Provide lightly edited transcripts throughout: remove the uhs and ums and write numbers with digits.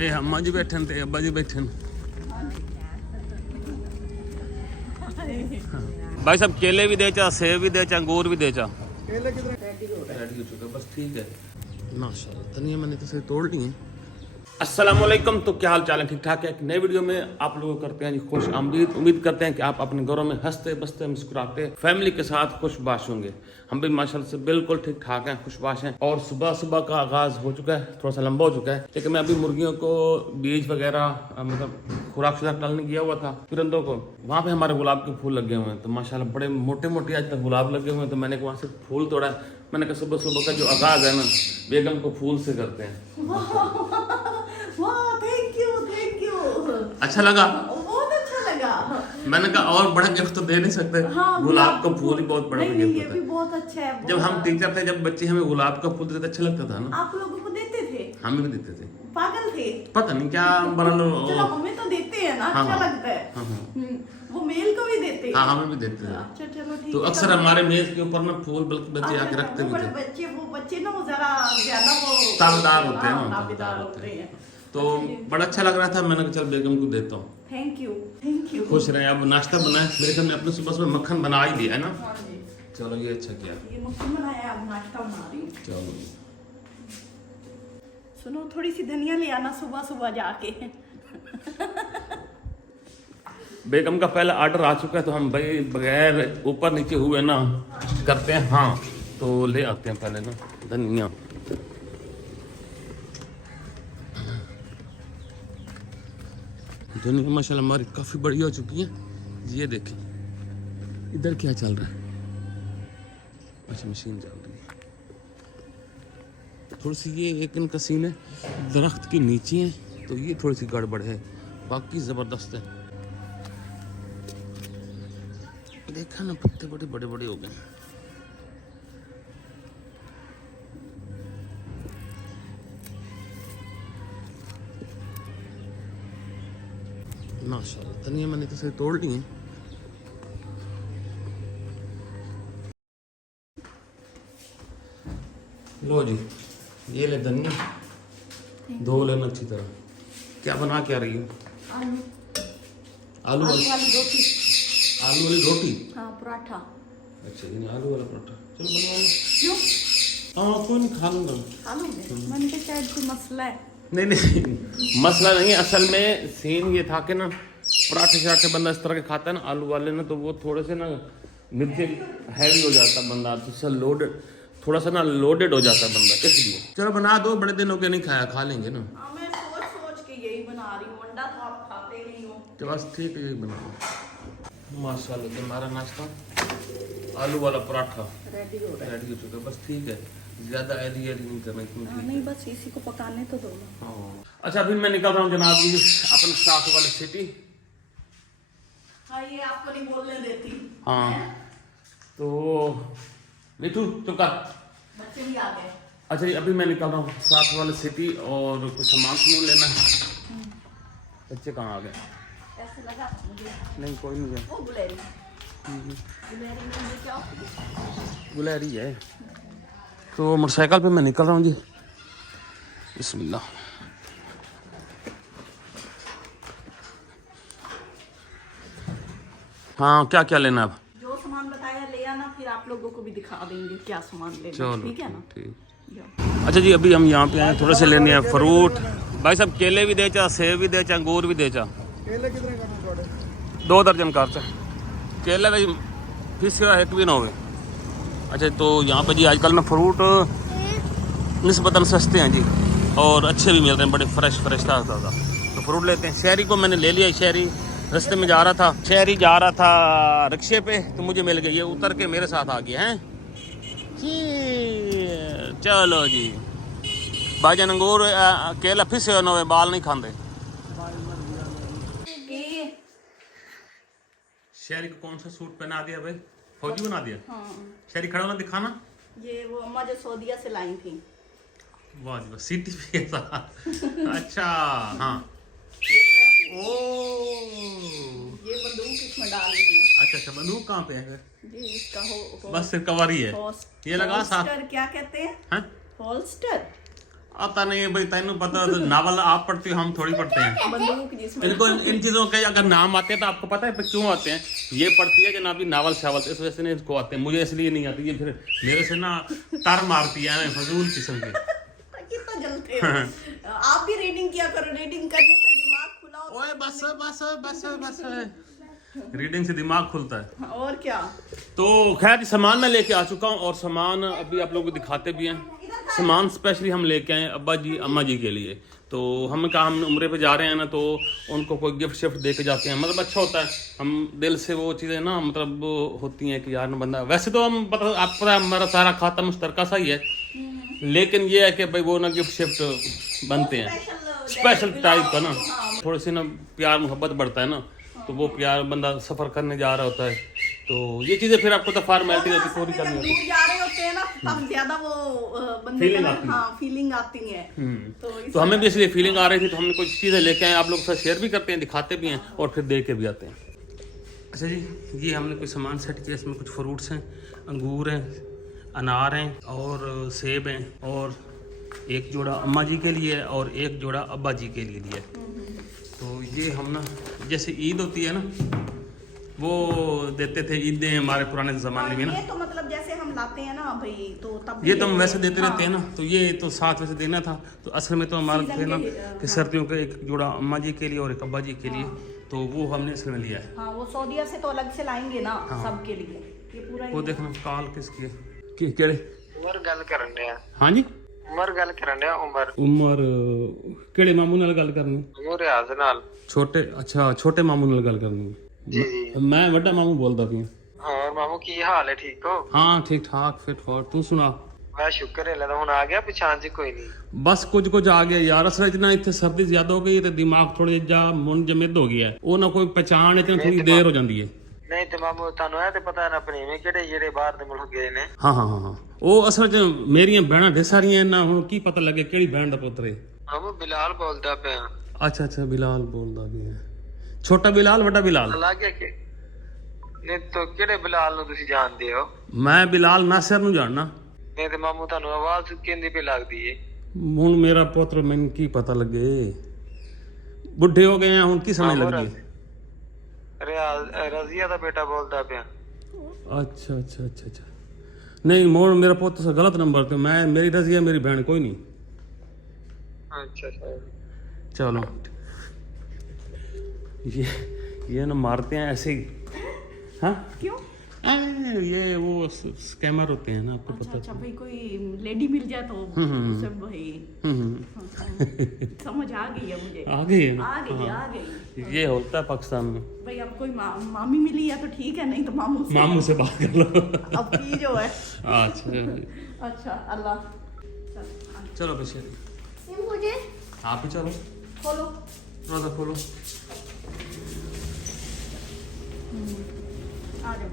ए अम्मा जी बैठे थे, अब्बा जी बैठे। भाई साहब केले भी देचा, सेब भी देचा, अंगूर भी देचा। केले कितने? रेडी हो चुका, बस ठीक है माशाल्लाह। धनिया मैंने तो सही तोड़ ली है। अस्सलामुअलैकुम, तो क्या हाल चाल है? ठीक ठाक है। एक नए वीडियो में आप लोगों को करते हैं जी खुश आमदीद। उम्मीद करते हैं कि आप अपने घरों में हंसते बसते मुस्कुराते फैमिली के साथ खुशबाश होंगे। हम भी माशाल्लाह से बिल्कुल ठीक ठाक हैं, खुशबाश हैं। और सुबह सुबह का आगाज हो चुका है, थोड़ा सा लंबा हो चुका है, लेकिन मैं अभी मुर्गियों को बीज वगैरह मतलब खुराक शुराक डालने गया हुआ था परिंदों को। वहाँ पे हमारे गुलाब के फूल लगे हुए हैं, तो माशाल्लाह बड़े मोटे मोटे आज तक गुलाब लगे हुए हैं। तो मैंने वहाँ से फूल तोड़ा। मैंने कहा सुबह सुबह का जो आगाज है ना बेगम को फूल से करते हैं। Thank you. अच्छा लगा? बहुत अच्छा लगा। मैंने कहा और बड़ा गिफ्ट तो दे नहीं सकते। हाँ, गुलाब का फूल ही बहुत बड़ा गिफ्ट ये होता भी है। बहुत अच्छा है। जब हम टीचर थे, जब बच्चे हमें गुलाब का फूल देते अच्छा लगता था ना। आप लोगों को देते थे? हमें भी देते थे। पागल थे? पता नहीं क्या चलो हमें तो देते हैं ना। हाँ, अच्छा हाँ, लगता है। हाँ, वो मेल को भी देते हैं। हाँ हमें भी देते थे। अच्छा चलो ठीक है। तो अक्सर हमारे मेज के ऊपर ना फूल बल्कि बच्चे आके रखते भी थे। वो बच्चे ना वो जरा ज्यादा वो ताबेदार होते हैं ना, ताबेदार होते हैं। तो बड़ा अच्छा लग रहा था। मैंने कहा चल बेगम को देता हूँ। Thank you. खुश रहे। अब नाश्ता बनाए, बेगम ने अपने सुबह सुबह मक्खन बना ही दिया है ना। हाँ जी। चलो ये अच्छा किया। ये मक्खन बनाया, अब नाश्ता बना रही हूँ। चलो सुनो, थोड़ी सी धनिया ले आना सुबह सुबह जाके। बेगम का पहला ऑर्डर आ चुका है, तो हम भाई बगैर ऊपर नीचे हुए ना करते हैं। हाँ तो ले आते हैं पहले ना धनिया। धनिया माशाल्लाह हमारी काफ़ी बड़ी हो चुकी है। ये देखें इधर क्या चल रहा है। अच्छा मशीन चल रही है। थोड़ी सी ये एक इनका सीन है, दरख्त के नीचे है, तो ये थोड़ी सी गड़बड़ है, बाकी ज़बरदस्त है। देखा ना पत्ते बड़े बड़े बड़े हो गए। माशाल्लाह धनिया मैंने तो सही तोड़ ली है। लो जी ये ले धनिया, धो लेना अच्छी तरह। क्या बना क्या रही हो? आलू वाली रोटी। आलू वाली रोटी? हाँ पराठा। अच्छा ये आलू वाला पराठा, चलो बनवा लो। क्यों? हाँ कोई नहीं, खा लूंगा। खा लूंगे? मैंने कहा शायद कोई मसला है। नहीं मसला नहीं। असल में सीन ये था कि ना पराठे शराठे बंदा इस तरह के खाता है ना आलू वाले ना, तो वो थोड़े से ना मिर्ची हैवी हो जाता है बंदा, तो लोडेड थोड़ा सा ना लोडेड हो जाता है बंदा, इसलिए। चलो बना दो, बड़े दिन हो गए नहीं खाया, खा लेंगे ना। हाँ मैं सोच के यही बना रही हूँ। अंडा तो आप खाते नहीं हो। तो बस ठीक है यही बना दो। माशाल्लाह तो हमारा नाश्ता आलू वाला पराठा रेडी हो चुका है, बस ठीक है। ज्यादा ऐडी नहीं करना क्योंकि नहीं, बस इसी को पकाने तो दो ना। हाँ। अच्छा अभी मैं निकल रहा हूँ जनाब जी अपने साथ वाले सिटी। हाँ ये आपको नहीं बोलने देती। हाँ तो मिठू चुप कर। बच्चे भी आ गए। अच्छा जी अभी मैं निकल रहा हूँ साथ वाले सिटी और कुछ सामान लेना है। बच्चे कहाँ आ गए? ऐसे लगा मुझे। नहीं कोई नहीं है। वो गुलेरी में क्या? गुलहरी है। तो मोटरसाइकिल पे मैं निकल रहा हूँ जी। बिस्मिल्लाह। हाँ क्या क्या लेना अब? जो सामान बताया ले आना, फिर आप लोगों को भी दिखा देंगे क्या सामान लेना। चलो ठीक है ना? ठीक। अच्छा जी अभी हम यहाँ पे आए थोड़े से लेने हैं फ्रूट। भाई साहब केले भी देचा, सेब भी देचा, अंगूर भी देचा। केले कितने करने? 2 दर्जन करते केले भाई, फिर एक भी ना हो। अच्छा तो यहाँ पे जी आजकल ना फ्रूट निस्बतन सस्ते हैं जी, और अच्छे भी मिल रहे हैं, बड़े फ्रेश ताज़ा। तो फ्रूट लेते हैं। शहरी को मैंने ले लिया। शहरी रास्ते में जा रहा था रिक्शे पे, तो मुझे मिल गई। ये उतर के मेरे साथ आ गया है जी। चलो जी भाईजान अंगूर केला फिर से नवे बाल नहीं खाते। शहरी को कौन सा सूट पहना दिया भाई? फौजी बना दिया। हाँ। शहरी खड़ा होना दिखाना। ये वो अम्मा जो सऊदीया से लाई थी। वाह जी वाह, सिटी पे ऐसा। अच्छा हाँ। ओ ये बंदूक इसमें डाल रही है। अच्छा बंदूक कहाँ पे है फिर? जी इसका हो बस सिर्फ कवर ही है। ये लगा साथ। क्या कहते हैं? हैं? होल्स्टर। आता नहीं है भाई, तेनू पता है नावल आप पढ़ते हो, हम थोड़ी पढ़ते हैं। बंदूक जिसमें इनको इन चीजों के अगर नाम आते हैं तो आपको पता है क्यों आते हैं? ये पढ़ती है जनाबी नावल शावल, इस वजह से नहीं इसको आते हैं, मुझे इसलिए नहीं आती। ये फिर मेरे से ना तर मारती है फजूल किस्म की। कितना जलते हो। आप भी रीडिंग किया करो, रीडिंग करने से दिमाग खुला होता ओए बस बस बस बस, रीडिंग से दिमाग खुलता है। है। और क्या। तो खैर सामान मैं लेके आ चुका हूँ और सामान अभी आप लोगों को दिखाते भी हैं। सामान स्पेशली हम लेके आए अब्बा जी अम्मा जी के लिए। तो हमने कहा हम उम्रे पे जा रहे हैं ना, तो उनको कोई गिफ्ट शिफ्ट दे के जाते हैं, मतलब अच्छा होता है। हम दिल से वो चीज़ें ना मतलब होती हैं कि यार ना बंदा, वैसे तो हम पता आपको पता है हमारा सारा खाता मुश्तरका सा ही है, लेकिन ये है कि भाई वो ना गिफ्ट शिफ्ट बनते हैं स्पेशल टाइप का ना, थोड़ी सी ना प्यार मोहब्बत बढ़ता है ना, तो वो प्यार बंदा सफ़र करने जा रहा होता है, तो ये चीज़ें फिर आपको तो फॉर्मेलिटी होती है पूरी करनी होती है। दूर जा रहे होते हैं ना तब ज्यादा वो बंदे Feeling का आती है। हाँ फीलिंग आती है। तो हमें भी इसलिए फीलिंग आ रही थी, तो हमने कुछ चीज़ें लेके आए, आप लोग के साथ शेयर भी करते हैं, दिखाते भी हैं और फिर दे के भी आते हैं। अच्छा जी, ये हमने कुछ सामान सेट किया, इसमें कुछ फ्रूट्स हैं, अंगूर हैं, अनार हैं और सेब हैं, और एक जोड़ा अम्मा जी के लिए और एक जोड़ा अब्बा जी के लिए दिया। तो ये हम ना जैसे ईद होती है ना, वो देते थे ईदें हमारे पुराने ज़माने में ना, ये तो मतलब जैसे हम लाते हैं ना भाई, तो तब ये तो हम वैसे देते रहते हैं ना, तो ये तो साथ वैसे देना था। तो असल में तो हमारा थे ना कि सर्दियों का एक जोड़ा अम्मा जी के लिए और एक अब्बा जी के लिए, तो वो हमने इसमें लिया है। हाँ वो सऊदीया से तो अलग से लाएंगे ना सबके लिए, ये पूरा वो देखना काल किसकी है कि केड़े उमर गल करन डया हाँ जी उमर गल करन डया उमर केड़े मामू नाल गल करनी उमर रियाज नाल छोटे अच्छा छोटे मामू नाल गल करनी जी जी मैं वड्डा मामू बोलदा पिया और मामू की हाल है ठीक हो हाँ ठीक ठाक फिट फॉर तू सुना मैं शुक्र है लदा हुन आ गया पहचान च कोई नहीं बस कुछ आ गया यार असल इतना इतने सर्दी ज्यादा हो गई तो दिमाग थोड़े जा मुन जमिद हो गया है वो ना कोई पहचान इतनी थोड़ी देर हो जाती है नहीं ते मामू तानू है ते पता है ना अपनी में केड़े जेड़े बाहर दे मुल्क गए ने हाँ हाँ हाँ हाँ वो असल च मेरियां भैणां ढेर सारियां ना हुण की पता लगे केड़ी भैण दा पुत्तर है मामू बिलाल बोलदा पे अच्छा अच्छा बिलाल बोलदा भी है छोटा बिलाल बड़ा बिलाल लग गया के नहीं तो केड़े बिलाल नु तुसी जानदे हो मैं बिलाल नासिर नु जानना नहीं ते मामू तानू आवाज केंदी पे लगदी है हुण मेरा पुत्र मैनू की पता लगे बुढ़े हो गए हैं हुण की समझ लग गई रियाज रजिया दा बेटा बोलदा पे अच्छा अच्छा अच्छा अच्छा नहीं मोड़ मेरा पुत्र से गलत नंबर पे मैं मेरी रजिया मेरी बहन कोई नहीं अच्छा अच्छा चलो ये ना मारते हैं ऐसे ही हाँ क्यों? ये वो स्कैमर होते हैं ना आपको अच्छा पता अच्छा भाई कोई लेडी मिल जाए तो उससे भाई समझ आ गई है मुझे आ गई है ना आ गई ये होता है पाकिस्तान में भाई अब कोई मामी मिली है तो ठीक है नहीं तो मामू से बात कर लो अब की जो है अच्छा अच्छा अल्लाह चलो बशर मुझे आप ही चलो खोलो थोड़ा सा खोलो आ जाओ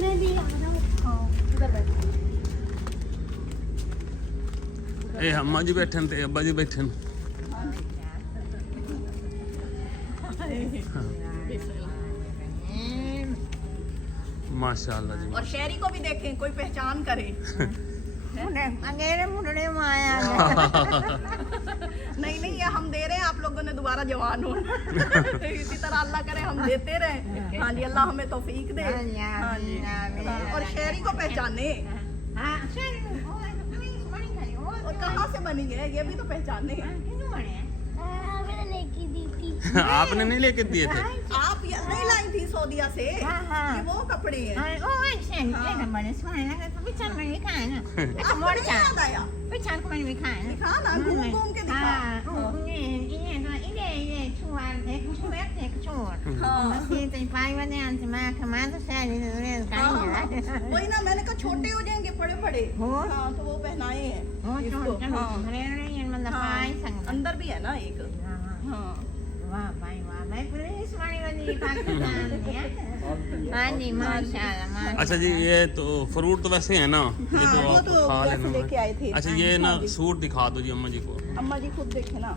मैं भी आ रहा हूँ इधर बैठो ए अम्मा जी बैठे हैं ते अब्बा जी बैठे हैं माशाल्लाह जी और शहरी को भी देखें कोई पहचान करे नहीं नहीं ये हम दे रहे हैं आप लोगों ने दोबारा जवान हो इसी तरह अल्लाह करे हम देते रहे हाँ जी अल्लाह हमें तौफीक दे हाँ जी और शहरी को पहचाने और कहाँ से बनी है ये भी तो पहचाने आपने नहीं लेके दिए थे आप ये नहीं लाई थी सऊदीया से ये वो कपड़े हैं याद आया दिखा ना घूम घूम के दिखा वही ना मैंने कहा छोटे हो जाएंगे बड़े बड़े हाँ तो वो पहनाए हैं अंदर भी है ना एक हाँ अच्छा जी ये तो फ्रूट तो वैसे है ना ये तो वो आप तो खा वैसे लेना लेके आए थे अच्छा ये ना सूट दिखा दो जी अम्मा जी को अम्मा जी खुद देखे ना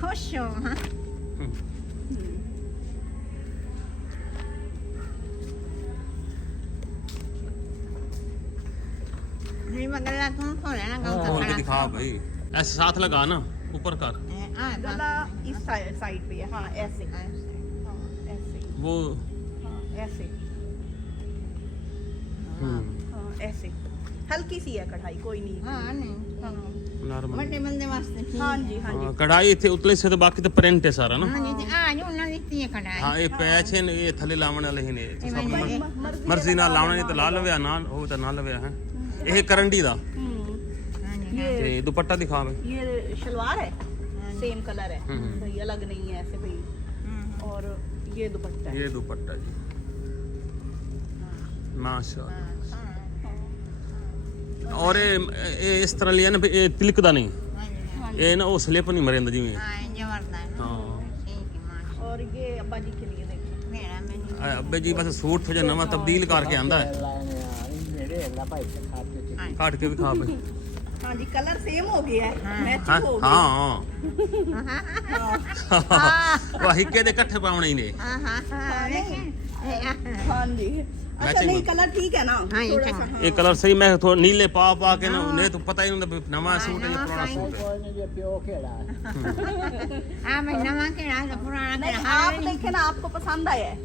खुश हो हाँ खोल के दिखा भाई, ऐसे साथ लगा ना, ऊपर कर गला इस साइड पे है। हाँ ऐसे, हाँ ऐसे, वो। हाँ ऐसे, हाँ ऐसे, हल्की सी है कढ़ाई, कोई नहीं। नॉर्मल। हाँ जी हाँ जी। कढ़ाई थे उतले से तो बाकी तो प्रिंट है सारा ना। हाँ ये पैच है ये थले लावण वाले ही ने मर्जी ना लावण नहीं तो ला लव्या ना हो तो ना लव्या है। ये करंडी दा ते दुपट्टा दिखा भाई। ये शलवार है, सेम कलर है भाई, अलग नहीं है ऐसे भाई। और ये दुपट्टा है। ये दुपट्टा जी माशाल्लाह। और ये इस तरह लिया ना ये तिलकदा नहीं, ये ना वो स्लिप नहीं मरेंदा जिवें। हाँ और ये अब्बा जी के लिए देखिए, अब्बे जी बस सूट थोड़ा नवा तब्दील करके आंदा है, काट के भी खा भाई। हाँ जी कलर सेम हो गया है, मैचिंग हो गया। हाँ वही के दे इकट्ठे पावणे ही ने। हाँ जी अच्छा नहीं कलर ठीक है ना थोड़ा सा। ये कलर सही मैं थोड़ा नीले पा के ना उन्हें तो पता ही नहीं होता नवा सूट है या पुराना सूट है। नहीं आप देखें ना, आपको पसंद आया है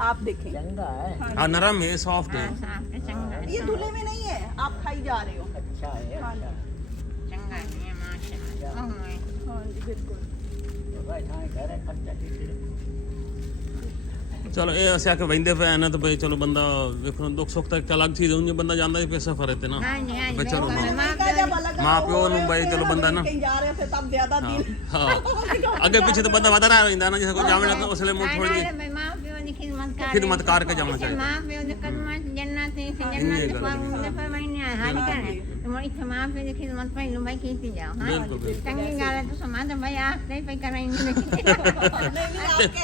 आप देखें। हाँ नरम है, सॉफ्ट है। ये धुले में नहीं है, आप खाई जा रहे हो। हाँ जी बिल्कुल। चलो ये ऐसे आके वहिंदे पे ना तो भाई चलो बंदा देखो दुख सुख तक अलग चीज होंगी, बंदा जानदा है पे सफर है ना भाई। चलो मां प्यो नु भाई चलो बंदा ना कहीं जा रहे थे तब ज्यादा दिन। हाँ अगे पीछे तो बंदा वधा रहा रहिंदा ना, जैसे कोई जावे लगा उसले मुंह थोड़ी जी खिदमत करके जाना चाहिए।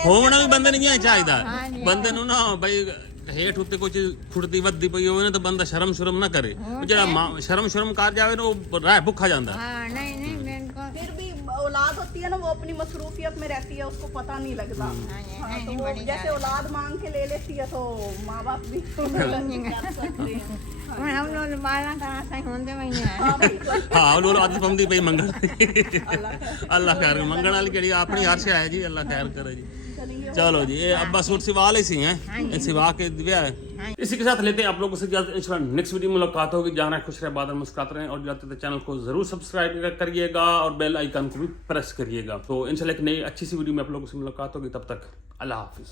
होना भी बंदे नहीं चाहिए, बंदे नु ना भाई हेठ उत्ते कोई चीज खुड़ती वधदी पई होवे ना तो बंदा शर्म शुरम ना करे, जेड़ा शर्म शुरम कर जावे ना वो राह भुखा जांदा। फिर भी औलाद होती है ना, वो अपनी मसरूफियत में रहती है, उसको पता नहीं लगता। हाँ, तो वो जैसे औलाद मांग के ले लेती है तो माँ बाप भी कर सकते हैं। हाँ लोग आदत पमदी पई मंगल अल्लाह खैर मंगण वाली केड़ी अपनी हर्ष है जी, अल्लाह खैर करे जी। चलो जी ये अब्बा सूट सिवा ले सी हैं, सिवा के दिया है। इसी के साथ लेते हैं आप लोगों से इंशाल्लाह नेक्स्ट वीडियो में मुलाकात होगी। जहाँ खुश रहे, बादल मुस्कुराते रहें और जाते थे चैनल को जरूर सब्सक्राइब करिएगा और बेल आइकन को भी प्रेस करिएगा। तो इंशाल्लाह एक नई अच्छी सी वीडियो में आप लोगों से मुलाकात होगी, तब तक अल्लाह हाफिज।